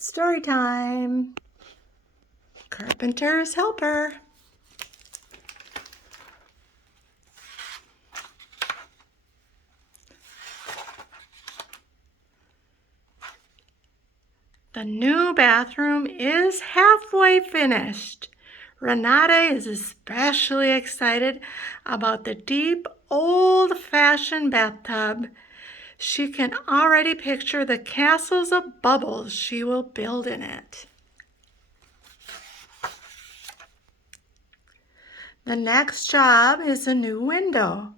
It's story time. Carpenter's helper. The new bathroom is halfway finished. Renata is especially excited about the deep, old-fashioned bathtub. She can already picture the castles of bubbles she will build in it. The next job is a new window.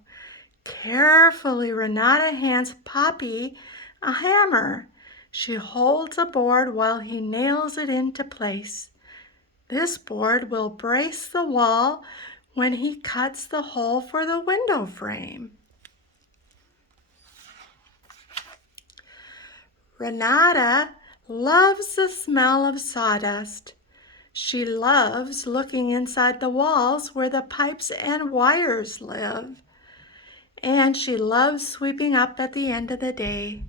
Carefully, Renata hands Poppy a hammer. She holds a board while he nails it into place. This board will brace the wall when he cuts the hole for the window frame. Renata loves the smell of sawdust. She loves looking inside the walls where the pipes and wires live. And she loves sweeping up at the end of the day.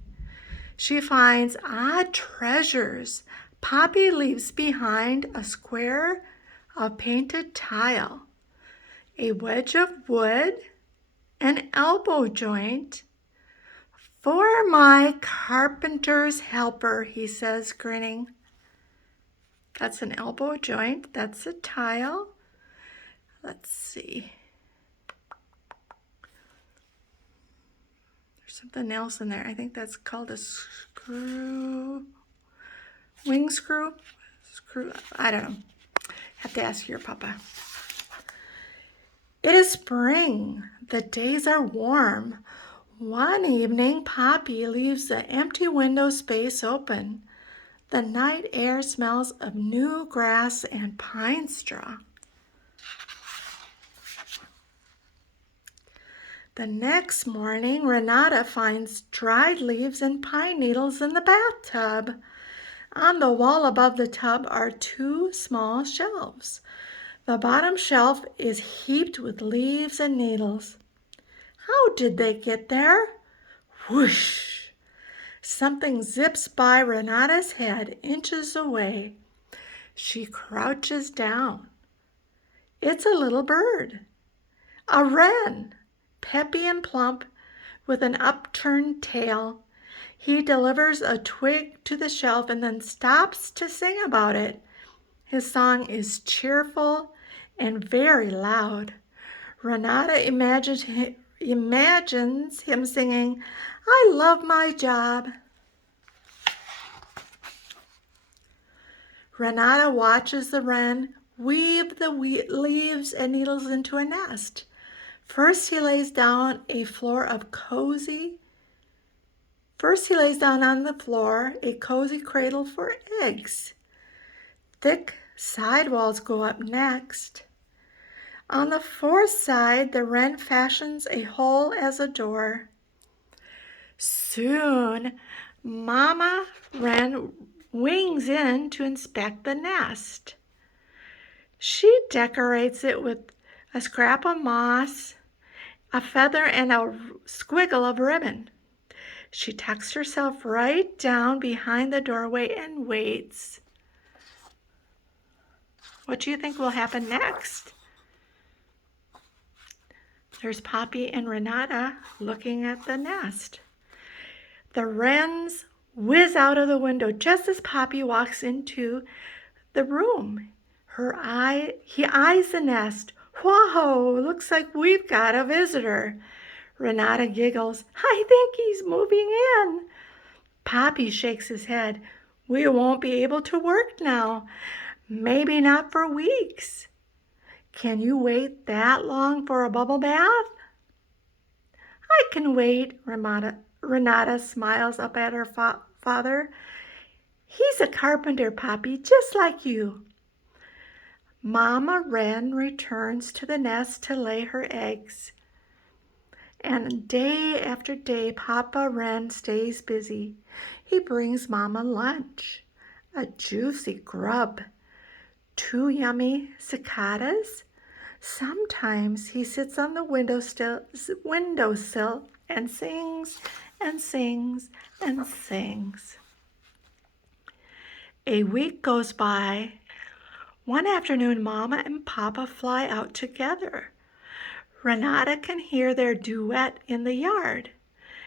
She finds odd treasures. Poppy leaves behind a square of painted tile, a wedge of wood, an elbow joint. "For my carpenter's helper," he says, grinning. That's an elbow joint. That's a tile. Let's see. There's something else in there. I think that's called a screw. Wing screw? Screw? I don't know. Have to ask your papa. It is spring. The days are warm. One evening, Poppy leaves the empty window space open. The night air smells of new grass and pine straw. The next morning, Renata finds dried leaves and pine needles in the bathtub. On the wall above the tub are two small shelves. The bottom shelf is heaped with leaves and needles. How did they get there? Whoosh! Something zips by Renata's head inches away. She crouches down. It's a little bird, a wren, peppy and plump, with an upturned tail. He delivers a twig to the shelf and then stops to sing about it. His song is cheerful and very loud. Renata imagines him singing, "I love my job." Renata watches the wren weave the leaves and needles into a nest. First, he lays down on the floor a cozy cradle for eggs. Thick sidewalls go up next. On the fourth side, the wren fashions a hole as a door. Soon, Mama Wren wings in to inspect the nest. She decorates it with a scrap of moss, a feather, and a squiggle of ribbon. She tucks herself right down behind the doorway and waits. What do you think will happen next? There's Poppy and Renata looking at the nest. The wrens whiz out of the window just as Poppy walks into the room. He eyes the nest. "Whoa, looks like we've got a visitor." Renata giggles. "I think he's moving in." Poppy shakes his head. "We won't be able to work now. Maybe not for weeks." "Can you wait that long for a bubble bath?" "I can wait." Renata smiles up at her father. "He's a carpenter, Poppy, just like you." Mama Wren returns to the nest to lay her eggs. And day after day, Papa Wren stays busy. He brings Mama lunch, a juicy grub, 2 yummy cicadas. Sometimes he sits on the windowsill and sings and sings and sings. A week goes by. One afternoon, Mama and Papa fly out together. Renata can hear their duet in the yard.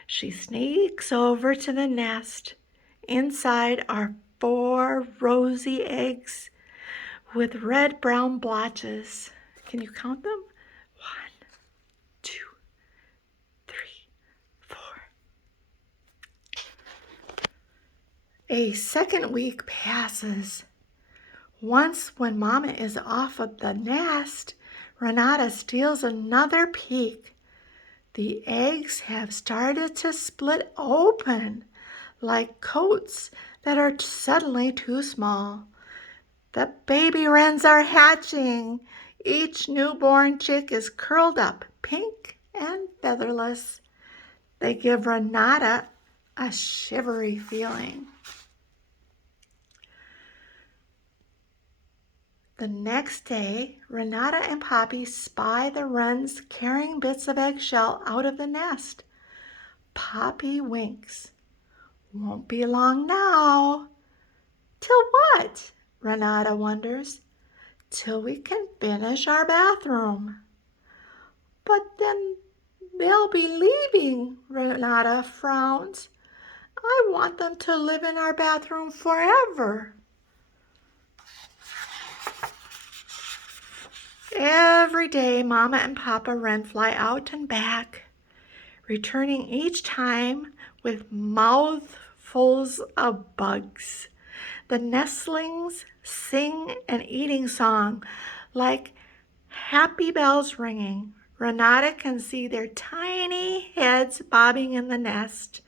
She sneaks over to the nest. Inside are 4 rosy eggs with red-brown blotches. Can you count them? 1, 2, 3, 4. A second week passes. Once when Mama is off of the nest, Renata steals another peek. The eggs have started to split open like coats that are suddenly too small. The baby wrens are hatching. Each newborn chick is curled up, pink and featherless. They give Renata a shivery feeling. The next day, Renata and Poppy spy the wrens carrying bits of eggshell out of the nest. Poppy winks. Won't be long now. Till what? Renata wonders. Till we can finish our bathroom. But then they'll be leaving, Renata frowns. I want them to live in our bathroom forever. Every day, Mama and Papa Wren fly out and back, returning each time with mouthfuls of bugs. The nestlings sing an eating song like happy bells ringing. Renata can see their tiny heads bobbing in the nest.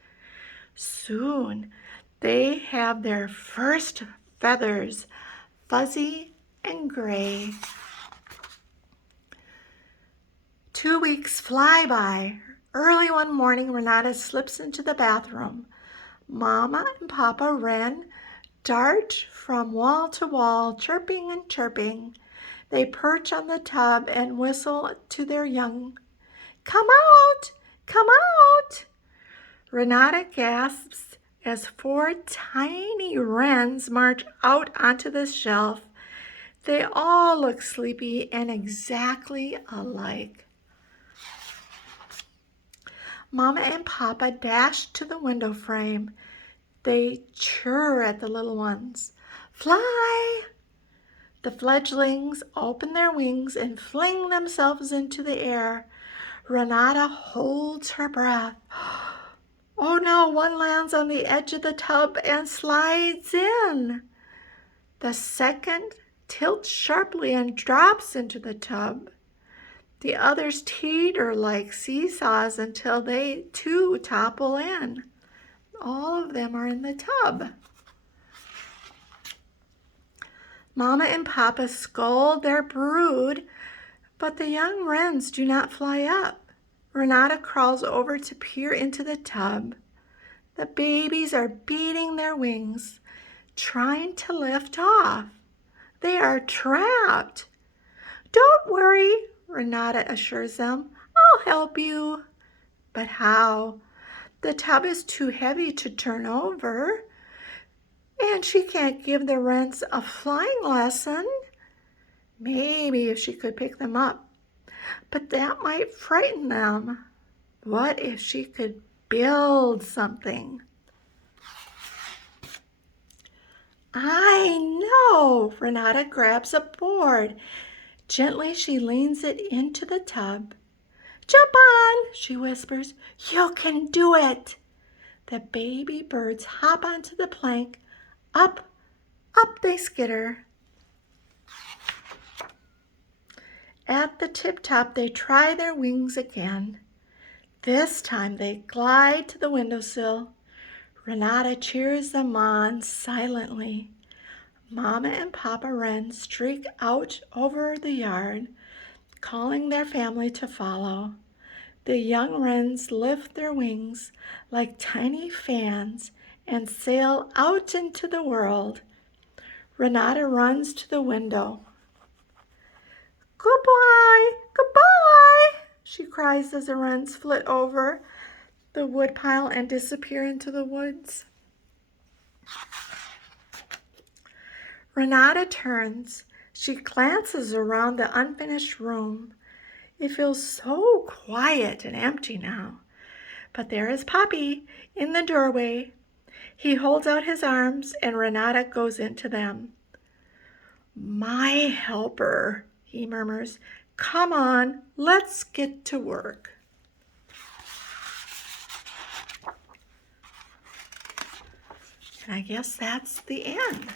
Soon they have their first feathers, fuzzy and gray. 2 weeks fly by. Early one morning, Renata slips into the bathroom. Mama and Papa Wren dart from wall to wall, chirping and chirping. They perch on the tub and whistle to their young. Come out! Come out! Renata gasps as 4 tiny wrens march out onto the shelf. They all look sleepy and exactly alike. Mama and Papa dash to the window frame. They chirr at the little ones. Fly! The fledglings open their wings and fling themselves into the air. Renata holds her breath. Oh no, one lands on the edge of the tub and slides in. The second tilts sharply and drops into the tub. The others teeter like seesaws until they too topple in. All of them are in the tub. Mama and Papa scold their brood, but the young wrens do not fly up. Renata crawls over to peer into the tub. The babies are beating their wings, trying to lift off. They are trapped. Don't worry, Renata assures them. I'll help you. But how? The tub is too heavy to turn over, and she can't give the wrens a flying lesson. Maybe if she could pick them up, but that might frighten them. What if she could build something? I know! Renata grabs a board. Gently, she leans it into the tub. Jump on, she whispers. You can do it. The baby birds hop onto the plank. Up, up they skitter. At the tip-top, they try their wings again. This time they glide to the windowsill. Renata cheers them on silently. Mama and Papa Wren streak out over the yard, calling their family to follow. The young wrens lift their wings like tiny fans and sail out into the world. Renata runs to the window. Goodbye, goodbye, she cries as the wrens flit over the woodpile and disappear into the woods. Renata turns. She glances around the unfinished room. It feels so quiet and empty now. But there is Poppy in the doorway. He holds out his arms and Renata goes into them. "My helper," he murmurs. "Come on, let's get to work." And I guess that's the end.